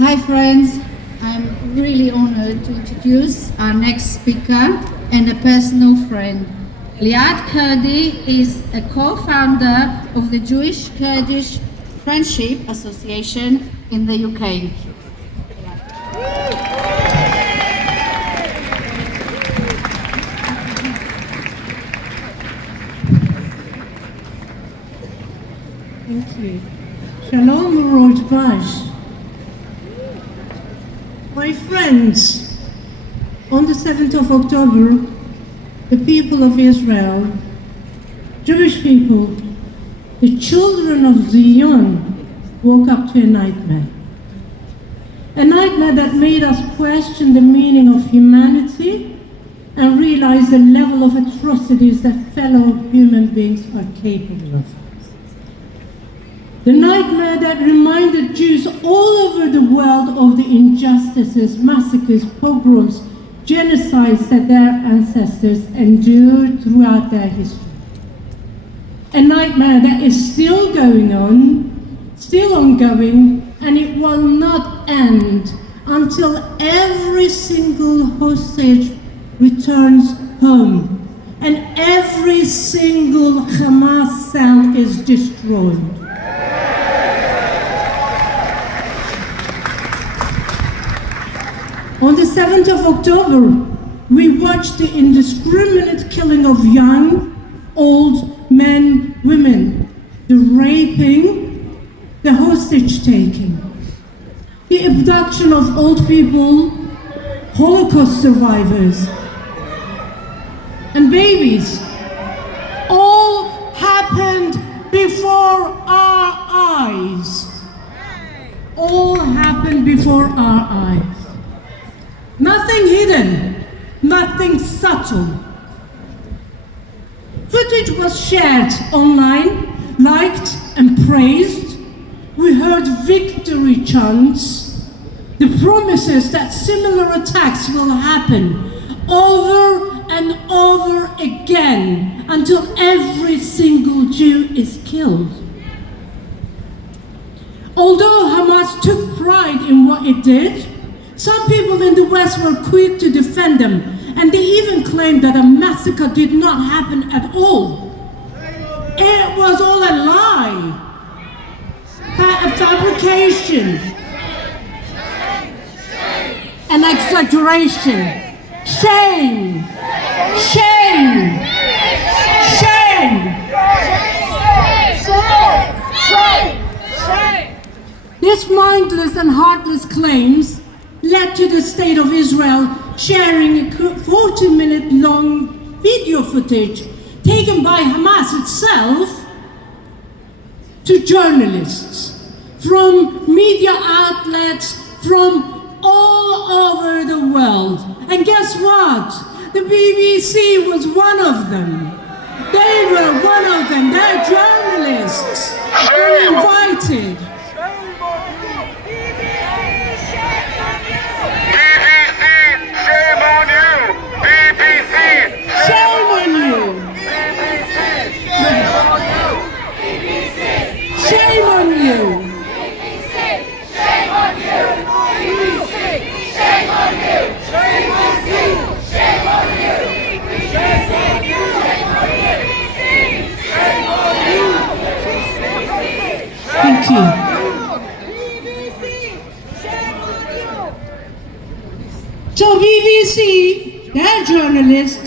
Hi friends, I'm really honored to introduce our next speaker and a personal friend. Liad Kurdi is a co-founder of the Jewish-Kurdish Friendship Association in the UK. Thank you. Shalom Roj. My friends, on the 7th of October, the people of Israel, Jewish people, the children of Zion, woke up to a nightmare. A nightmare that made us question the meaning of humanity and realize the level of atrocities that fellow human beings are capable of. The nightmare that reminded Jews all over the world of the injustices, massacres, pogroms, genocides that their ancestors endured throughout their history. A nightmare that is still going on, still ongoing, and it will not end until every single hostage returns home and every single Hamas cell is destroyed. On the 7th of October, we watched the indiscriminate killing of young, old men, women, the raping, the hostage-taking, the abduction of old people, Holocaust survivors, and babies. All happened before our eyes. All happened before our eyes. Nothing hidden, nothing subtle. Footage was shared online, liked and praised. We heard victory chants, the promises that similar attacks will happen over and over again until every single Jew is killed. Although Hamas took pride in what it did, some people in the West were quick to defend them, and they even claimed that a massacre did not happen at all. It was all a lie, a fabrication, an exaggeration. Shame! Shame! Shame! These mindless and heartless claims led to the state of Israel sharing a 40-minute long video footage taken by Hamas itself to journalists from media outlets from all over the world. And guess what? The BBC was one of them. They were one of them. They're journalists. They were invited. Shame on you! Shame on you! Shame on you! Shame on you! Shame on you! Shame on you! Shame on you! Thank you. So BBC, their journalist,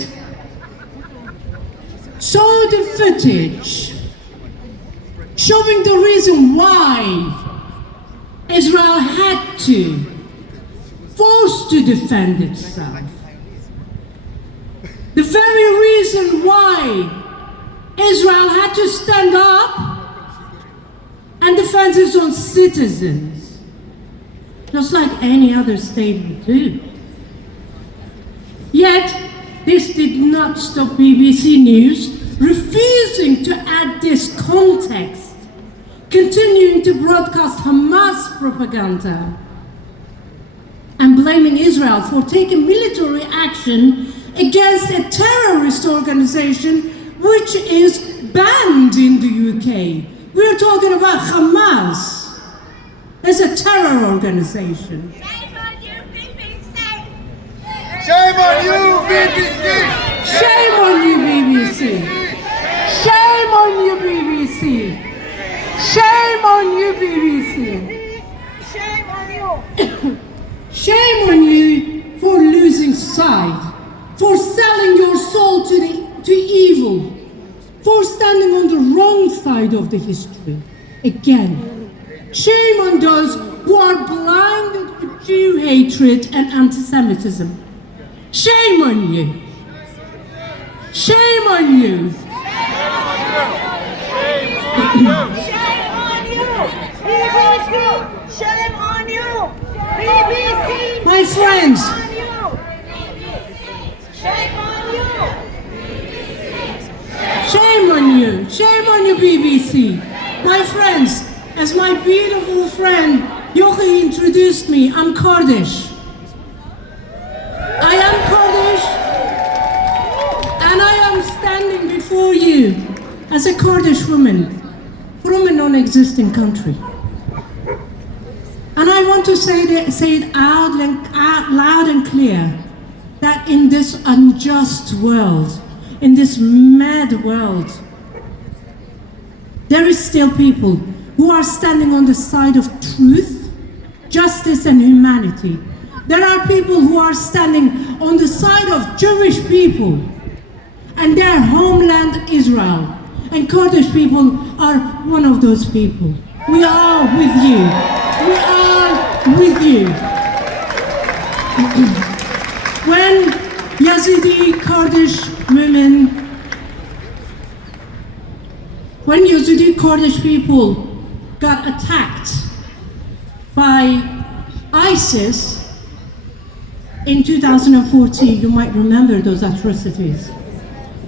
saw the footage showing the reason why Israel had to, forced to defend itself. The very reason why Israel had to stand up and defend its own citizens, just like any other state would do. Yet, this did not stop BBC News refusing to add this context, continuing to broadcast Hamas propaganda and blaming Israel for taking military action against a terrorist organization which is banned in the UK. We're talking about Hamas. as a terror organization. Shame on you, BBC! Shame on you, BBC! Shame on you, BBC! Shame on you, BBC! Shame on you, BBC! Shame on you! Shame on you for losing sight, for selling your soul to evil, for standing on the wrong side of the history. Again, shame on those who are blinded with Jew hatred and anti-Semitism. Shame on you. Shame on you. Shame on you! BBC! Shame on you! BBC! My friends, Shame on you! shame on you. Shame on you, BBC. My friends, as my beautiful friend Yochi introduced me, I'm Kurdish. I am Kurdish, and I am standing before you as a Kurdish woman from a non-existing country. And I want to say it out loud and clear that in this unjust world, in this mad world, there is still people who are standing on the side of truth, justice, and humanity. There are people who are standing on the side of Jewish people and their homeland Israel. And Kurdish people are one of those people. We are with you. We are with you. When Yazidi Kurdish women, when Yazidi Kurdish people got attacked by ISIS in 2014, you might remember those atrocities.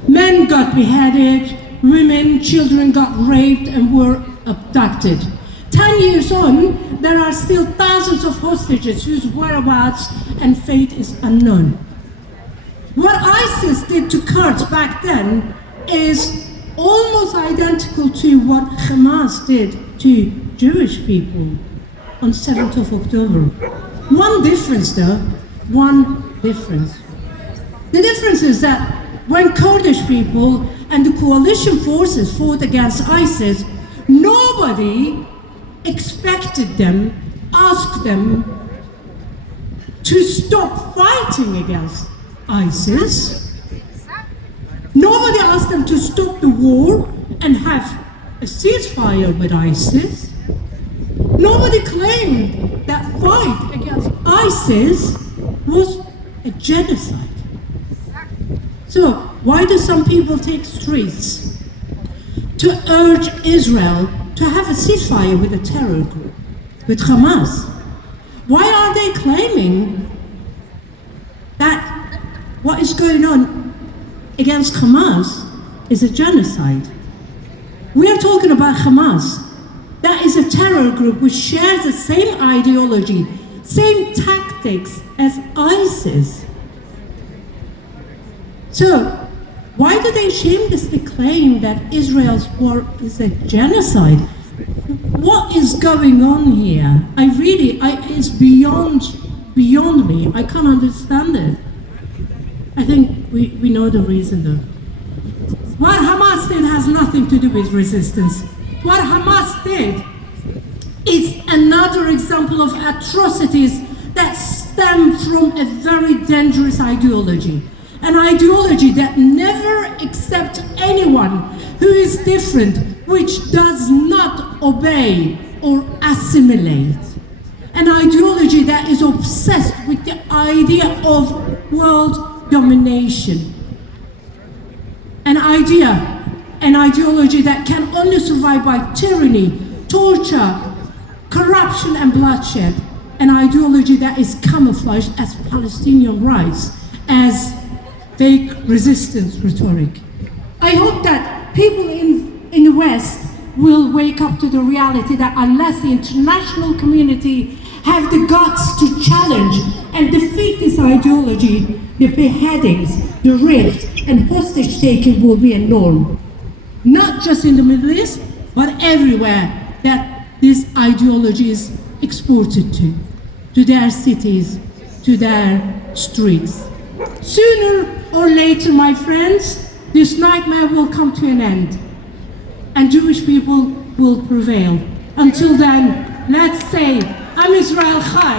Men got beheaded, women, children got raped and were abducted. 10 years on, there are still thousands of hostages whose whereabouts and fate is unknown. What ISIS did to Kurds back then is almost identical to what Hamas did to Jewish people on 7th of October. One difference though, one difference. The difference is that when Kurdish people and the coalition forces fought against ISIS, nobody expected them, asked them to stop fighting against ISIS. Nobody asked them to stop the war and have a ceasefire with ISIS. Nobody claimed that fight against ISIS was a genocide. So why do some people take streets to urge Israel to have a ceasefire with a terror group, with Hamas? Why are they claiming that what is going on against Hamas is a genocide? We are talking about Hamas. That is a terror group which shares the same ideology, same tactics as ISIS. So, why do they shamelessly claim that Israel's war is a genocide? What is going on here? It's beyond me. I can't understand it. I think we know the reason though. What Hamas did has nothing to do with resistance. What Hamas did is another example of atrocities that stem from a very dangerous ideology. An ideology that never accepts anyone who is different, which does not obey or assimilate. An ideology that is obsessed with the idea of world domination. An ideology that can only survive by tyranny, torture, corruption and bloodshed. An ideology that is camouflaged as Palestinian rights, as fake resistance rhetoric. I hope that people in the West will wake up to the reality that unless the international community have the guts to challenge and defeat this ideology, the beheadings, the rapes, and hostage taking will be a norm. Not just in the Middle East, but everywhere that this ideology is exported to their cities, to their streets. Sooner or later, my friends, this nightmare will come to an end, and Jewish people will prevail. Until then, let's say, Am Israel Chai.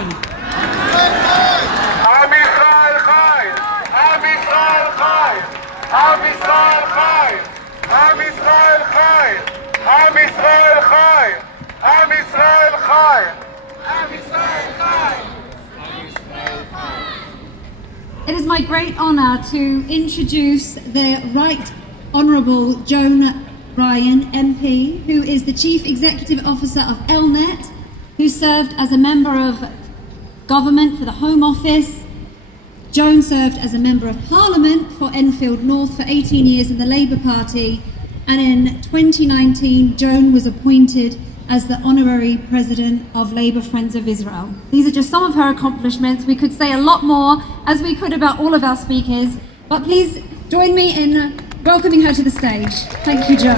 Am Israel Chai! Am Israel Chai! Am Israel Chai! Am Israel Chai! Am Israel Chai! Am Israel Chai! Am Israel Chai! It is my great honour to introduce the Right Honourable Joan Ryan MP, who is the Chief Executive Officer of ELNet, who served as a member of government for the Home Office. Joan served as a member of Parliament for Enfield North for 18 years in the Labour Party, and in 2019 Joan was appointed as the Honorary President of Labour Friends of Israel. These are just some of her accomplishments. We could say a lot more, as we could about all of our speakers, but please join me in welcoming her to the stage. Thank you, Joan.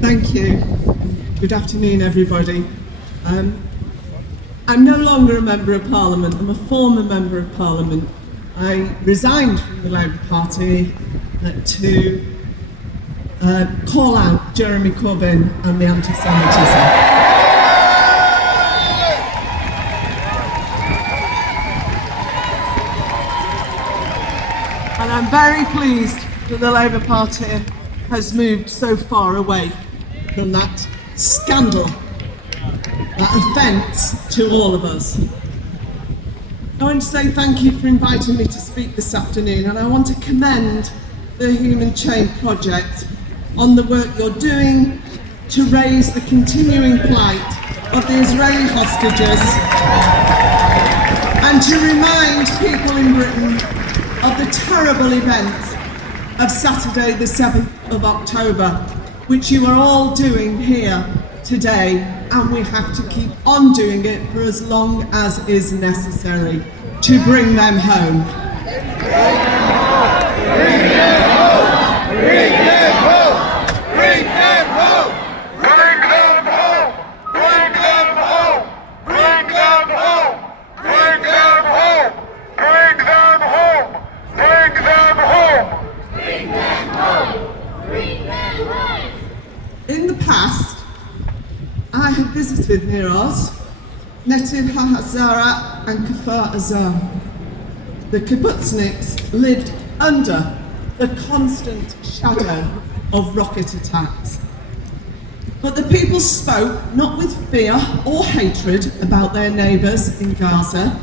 Thank you. Good afternoon, everybody. I'm no longer a Member of Parliament. I'm a former Member of Parliament. I resigned from the Labour Party to call out Jeremy Corbyn and the anti-Semitism. And I'm very pleased that the Labour Party has moved so far away from that scandal, that offence to all of us. I want to say thank you for inviting me to speak this afternoon, and I want to commend the Human Chain Project on the work you're doing to raise the continuing plight of the Israeli hostages and to remind people in Britain of the terrible events of Saturday the 7th of October, which you are all doing here today, and we have to keep on doing it for as long as is necessary to bring them home. Bring them home! Bring them home! Bring them home! Bring them home! Bring them home! Bring them home! Bring them home! Bring them home! Bring them home! Bring them home! Bring them home! In the past, I have visited near Oz, Netiv HaHazara and Kfar Azar. The kibbutzniks lived under the constant shadow of rocket attacks. But the people spoke not with fear or hatred about their neighbours in Gaza,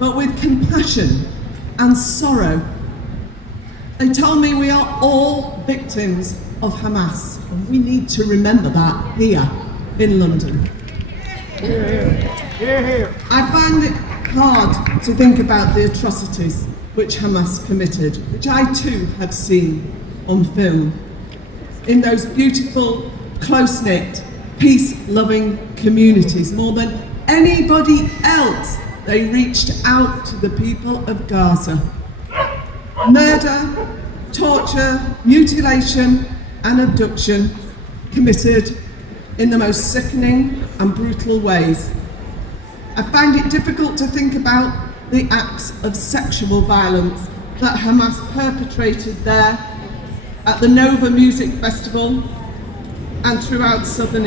but with compassion and sorrow. They told me we are all victims of Hamas, and we need to remember that here in London. I find it hard to think about the atrocities which Hamas committed, which I too have seen on film, in those beautiful, close-knit, peace-loving communities. More than anybody else, they reached out to the people of Gaza. Murder, torture, mutilation and abduction committed in the most sickening and brutal ways. I find it difficult to think about the acts of sexual violence that Hamas perpetrated there at the Nova Music Festival and throughout southern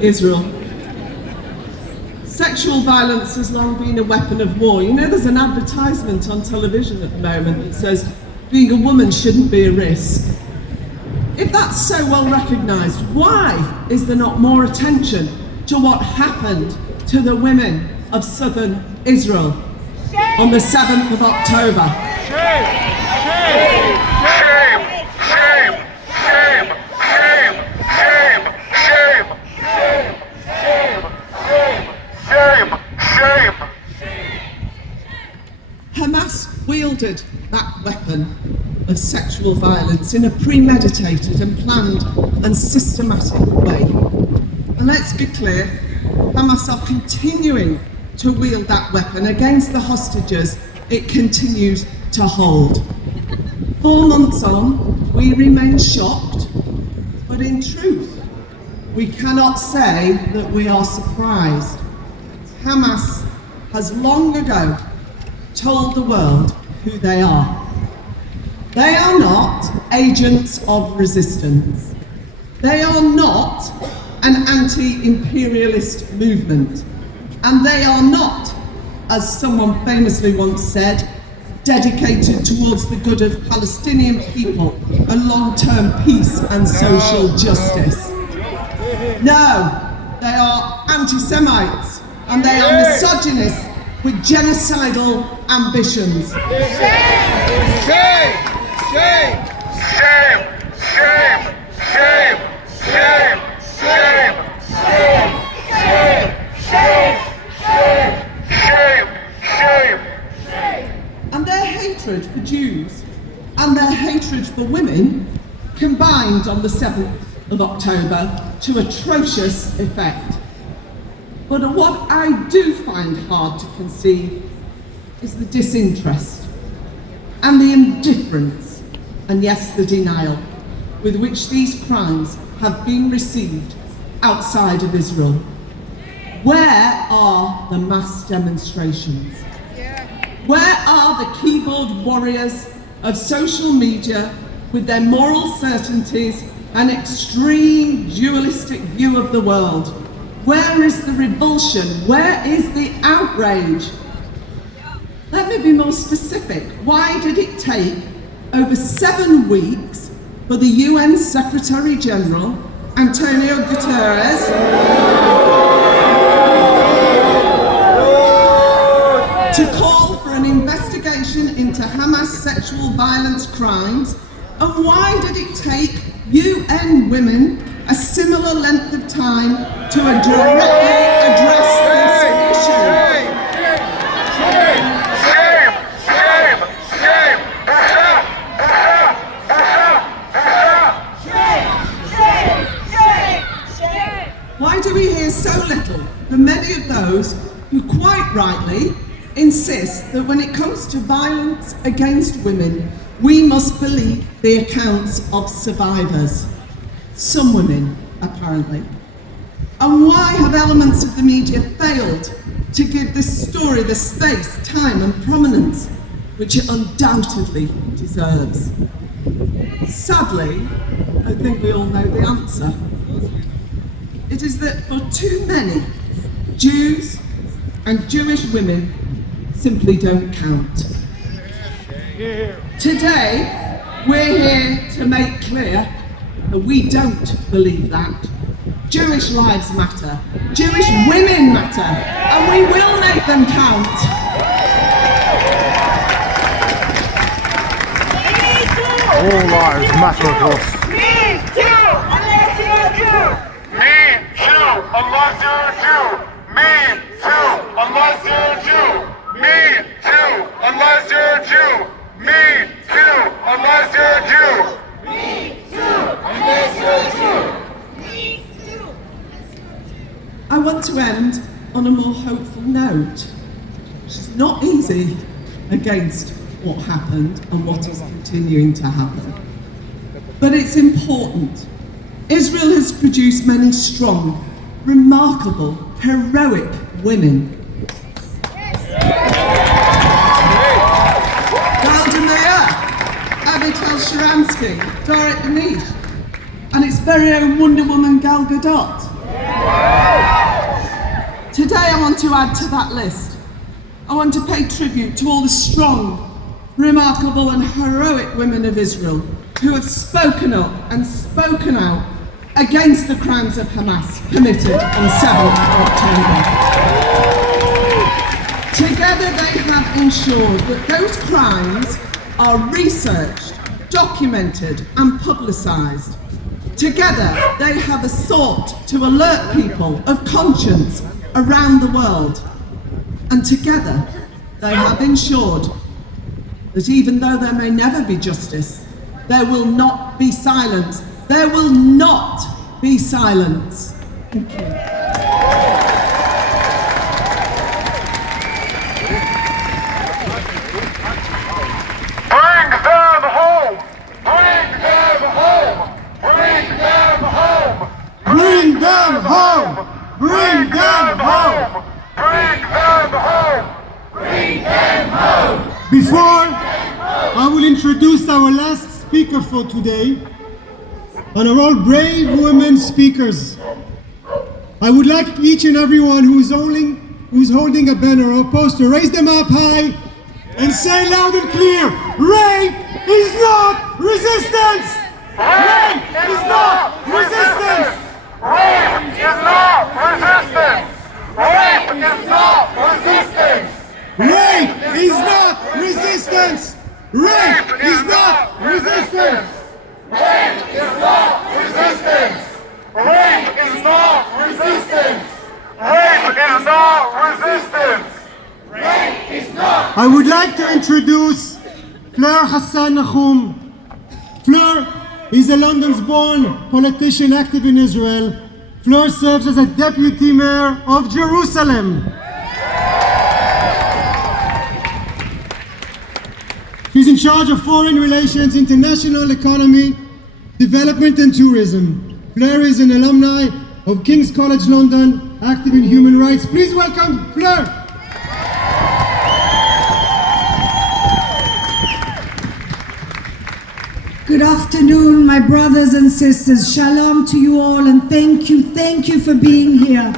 Israel. Sexual violence has long been a weapon of war. You know, there's an advertisement on television at the moment that says being a woman shouldn't be a risk. If that's so well recognised, why is there not more attention to what happened to the women of southern Israel on the 7th of October? Shame! Shame! Shame! Shame! Shame! Shame! Shame! Shame! Shame! Shame! Shame! Shame! Hamas wielded that weapon of sexual violence in a premeditated and planned and systematic way. And let's be clear, Hamas are continuing to wield that weapon against the hostages it continues to hold. 4 months on, we remain shocked, but in truth, we cannot say that we are surprised. Hamas has long ago told the world who they are. They are not agents of resistance. They are not an anti-imperialist movement. And they are not, as someone famously once said, dedicated towards the good of Palestinian people and long-term peace and social justice. No, they are anti-Semites and they are misogynists with genocidal ambitions. Shame! Shame! Shame! Shame! Shame! Shame! Shame! Shame! Shame! Shame! Shame! Shame! Shame! And their hatred for Jews and their hatred for women combined on the 7th of October to atrocious effect. But what I do find hard to conceive is the disinterest and the indifference, and yes, the denial, with which these crimes have been received outside of Israel. Where are the mass demonstrations? Where are the keyboard warriors of social media with their moral certainties and extreme dualistic view of the world? Where is the revulsion? Where is the outrage? Let me be more specific. Why did it take over 7 weeks for the UN Secretary General, Antonio Guterres, to call for an investigation into Hamas sexual violence crimes? And why did it take UN women a similar length of time to directly address this issue? Why do we hear so little from many of those who quite rightly insist that when it comes to violence against women, we must believe the accounts of survivors? Some women, apparently. And why have elements of the media failed to give this story the space, time and prominence which it undoubtedly deserves? Sadly, I think we all know the answer. It is that for too many, Jews and Jewish women simply don't count. Today, we're here to make clear that we don't believe that. Jewish lives matter, Jewish women matter, and we will make them count. All lives matter, of course. Me too, unless you're a Jew. Me too, unless you're a Jew. Me too, unless you're a Jew. Me too, unless you're a Jew. Me too, unless you're a Jew. Me too, unless you're a Jew. Me too. I want to end on a more hopeful note. It's not easy against what happened and what is continuing to happen. But it's important. Israel has produced many strong, remarkable, heroic women. Avital Sharansky, Dorit Anish, and its very own Wonder Woman Gal Gadot. Today I want to add to that list. I want to pay tribute to all the strong, remarkable and heroic women of Israel who have spoken up and spoken out against the crimes of Hamas committed on 7th October. Together they have ensured that those crimes are researched, documented and publicised. Together they have sought to alert people of conscience around the world. And together they have ensured that even though there may never be justice, there will not be silence. There will not be silence. Thank you. Bring them home! Before I will introduce our last speaker for today, and are all brave women speakers, I would like each and everyone who's holding a banner or poster, raise them up high and say loud and clear, rape is not resistance! Rape is not resistance! Rape is not resistance! Rape is not resistance! Rape is not resistance! Rape is not resistance! Rape is not resistance! Rape is not resistance! Rape is not resistance! Rape is not! I would like to introduce Fleur Hassan Nahum. Fleur is a London-born politician active in Israel. Fleur serves as a deputy mayor of Jerusalem. She's in charge of foreign relations, international economy, development and tourism. Fleur is an alumni of King's College London, active in human rights. Please welcome Fleur. Good afternoon, my brothers and sisters. Shalom to you all, and thank you for being here.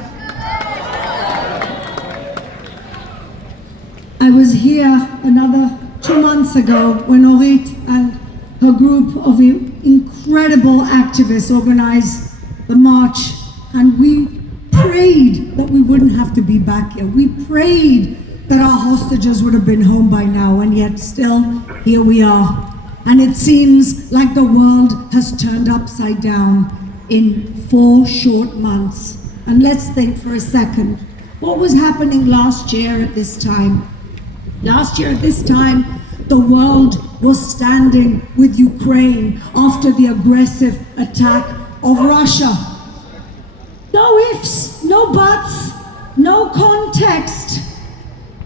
I was here another 2 months ago when Orit and her group of incredible activists organized the march, and we prayed that we wouldn't have to be back here. We prayed that our hostages would have been home by now, and yet still here we are. And it seems like the world has turned upside down in 4 short months. And let's think for a second, what was happening last year at this time? Last year at this time, the world was standing with Ukraine after the aggressive attack of Russia. No ifs, no buts, no context.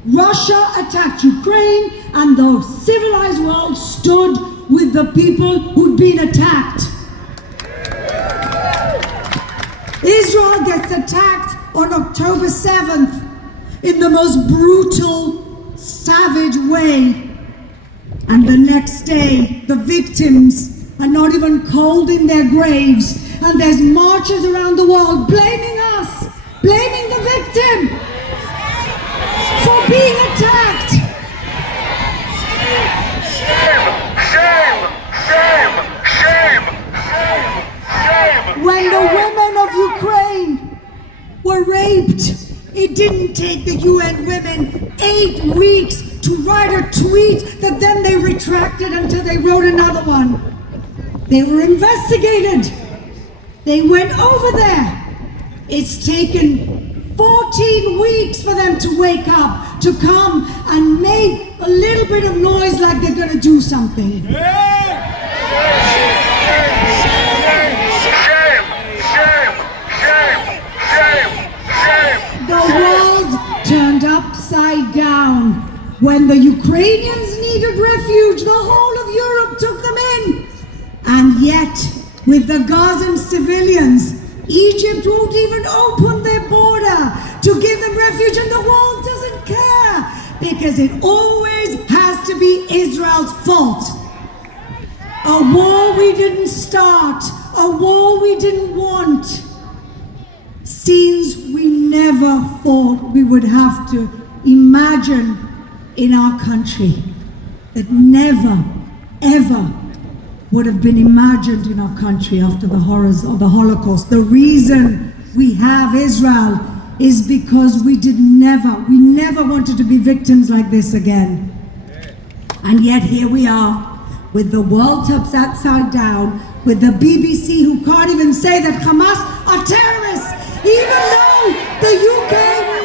Russia attacked Ukraine, and the civilized world stood with the people who'd been attacked. Israel gets attacked on October 7th in the most brutal, savage way. And the next day, the victims are not even cold in their graves, and there's marches around the world blaming us, blaming the victim for being attacked. Shame! Shame! Shame! Shame! Shame! Shame! When the women of Ukraine were raped, it didn't take the UN women 8 weeks to write a tweet that then they retracted until they wrote another one. They were investigated. They went over there. It's taken 14 weeks for them to wake up, to come and make a little bit of noise like they're going to do something. Shame! Shame! Shame! Shame! Shame! Shame! The world turned upside down. When the Ukrainians needed refuge, the whole of Europe took them in. And yet, with the Gazan civilians, Egypt won't even open their border to give them refuge, and the world doesn't care because it always has to be Israel's fault. A war we didn't start, a war we didn't want. Scenes we never thought we would have to imagine in our country, that never, ever would have been imagined in our country after the horrors of the Holocaust. The reason we have Israel is because we never wanted to be victims like this again. And yet here we are, with the world upside down, with the BBC who can't even say that Hamas are terrorists, even though the UK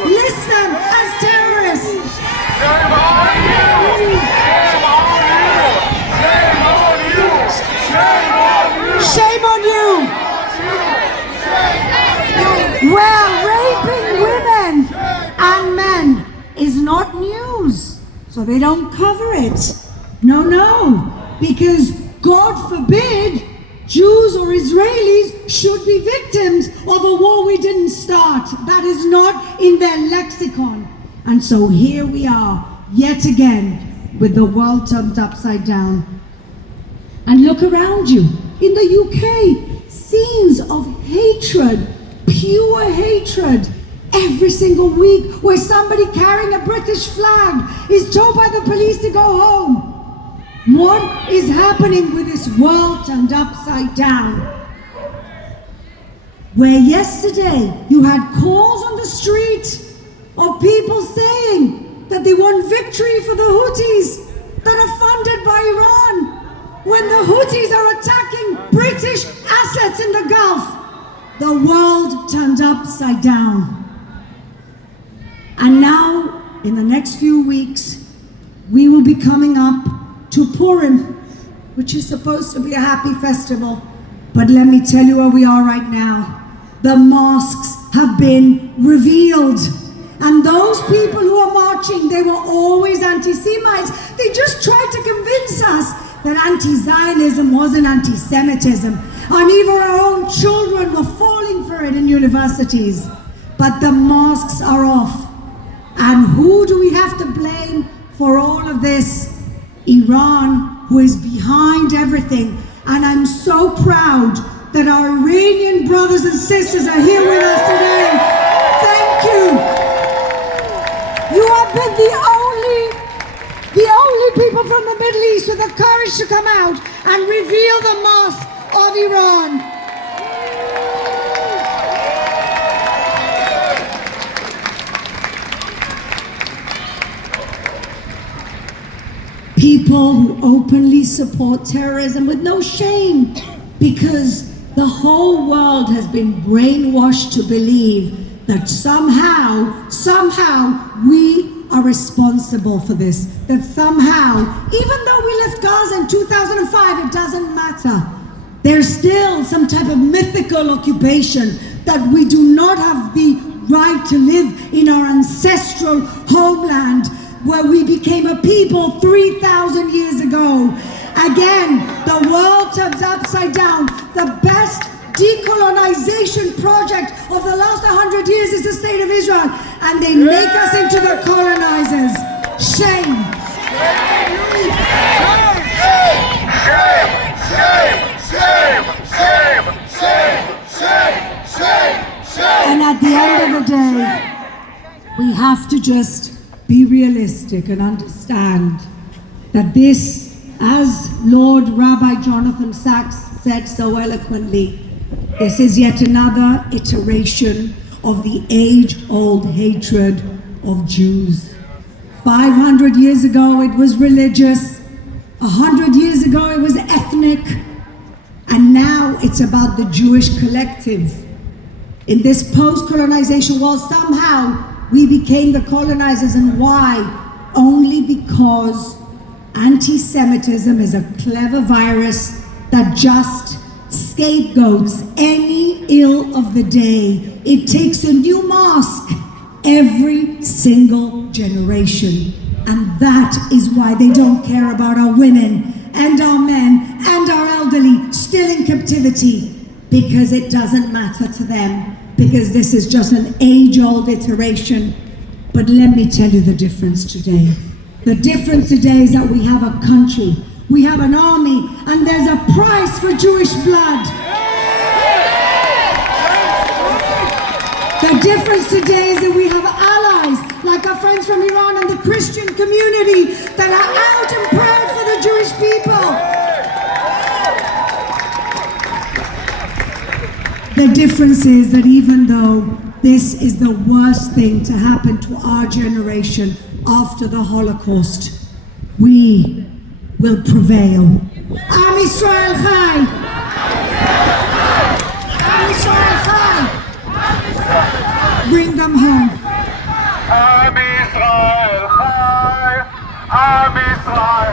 lists them as terrorists. Shame on you! Shame on you! Shame on you! Shame on you! Shame on you! Well, raping women and men is not news, so they don't cover it. No, because God forbid Jews or Israelis should be victims of a war we didn't start. That is not in their lexicon. And so here we are, yet again, with the world turned upside down. And look around you. In the UK, scenes of hatred, pure hatred, every single week where somebody carrying a British flag is told by the police to go home. What is happening with this world turned upside down? Where yesterday you had calls on the street of people saying that they want victory for the Houthis that are funded by Iran, when the Houthis are attacking British assets in the Gulf. The world turned upside down. And now, in the next few weeks, we will be coming up to Purim, which is supposed to be a happy festival. But let me tell you where we are right now. The mosques have been revealed. And those people who are marching, they were always anti-Semites. They just tried to convince us that anti-Zionism wasn't anti-Semitism. And even our own children were falling for it in universities. But the mosques are off. And who do we have to blame for all of this? Iran, who is behind everything. And I'm so proud that our Iranian brothers and sisters are here with us today. Thank you. You have been the only people from the Middle East with the courage to come out and reveal the mosque of Iran. People who openly support terrorism with no shame, because the whole world has been brainwashed to believe that somehow we are responsible for this. That somehow, even though we left Gaza in 2005, it doesn't matter. There's still some type of mythical occupation that we do not have the right to live in our ancestral homeland, where we became a people 3,000 years ago. Again, the world turns upside down. The best decolonization project of the last 100 years is the state of Israel, and they make us into the colonizers. Shame. And at the end of the day, we have to just be realistic and understand that this, as Lord Rabbi Jonathan Sachs said so eloquently, this is yet another iteration of the age-old hatred of Jews. 500 years ago it was religious, 100 years ago it was ethnic, and now it's about the Jewish collective. In this post-colonization world, somehow we became the colonizers. And why? Only because anti-Semitism is a clever virus that just scapegoats any ill of the day. It takes a new mask every single generation. And that is why they don't care about our women and our men and our elderly still in captivity, because it doesn't matter to them, because this is just an age-old iteration. But let me tell you the difference today. The difference today is that we have a country, we have an army, and there's a price for Jewish blood. The difference today is that we have allies, like our friends from Iran and the Christian community, that are out and proud for the Jewish people. The difference is that even though this is the worst thing to happen to our generation after the Holocaust, we will prevail. Am Yisrael Chai! Am Yisrael Chai! Bring them home. Am Yisrael Chai! Am Yisrael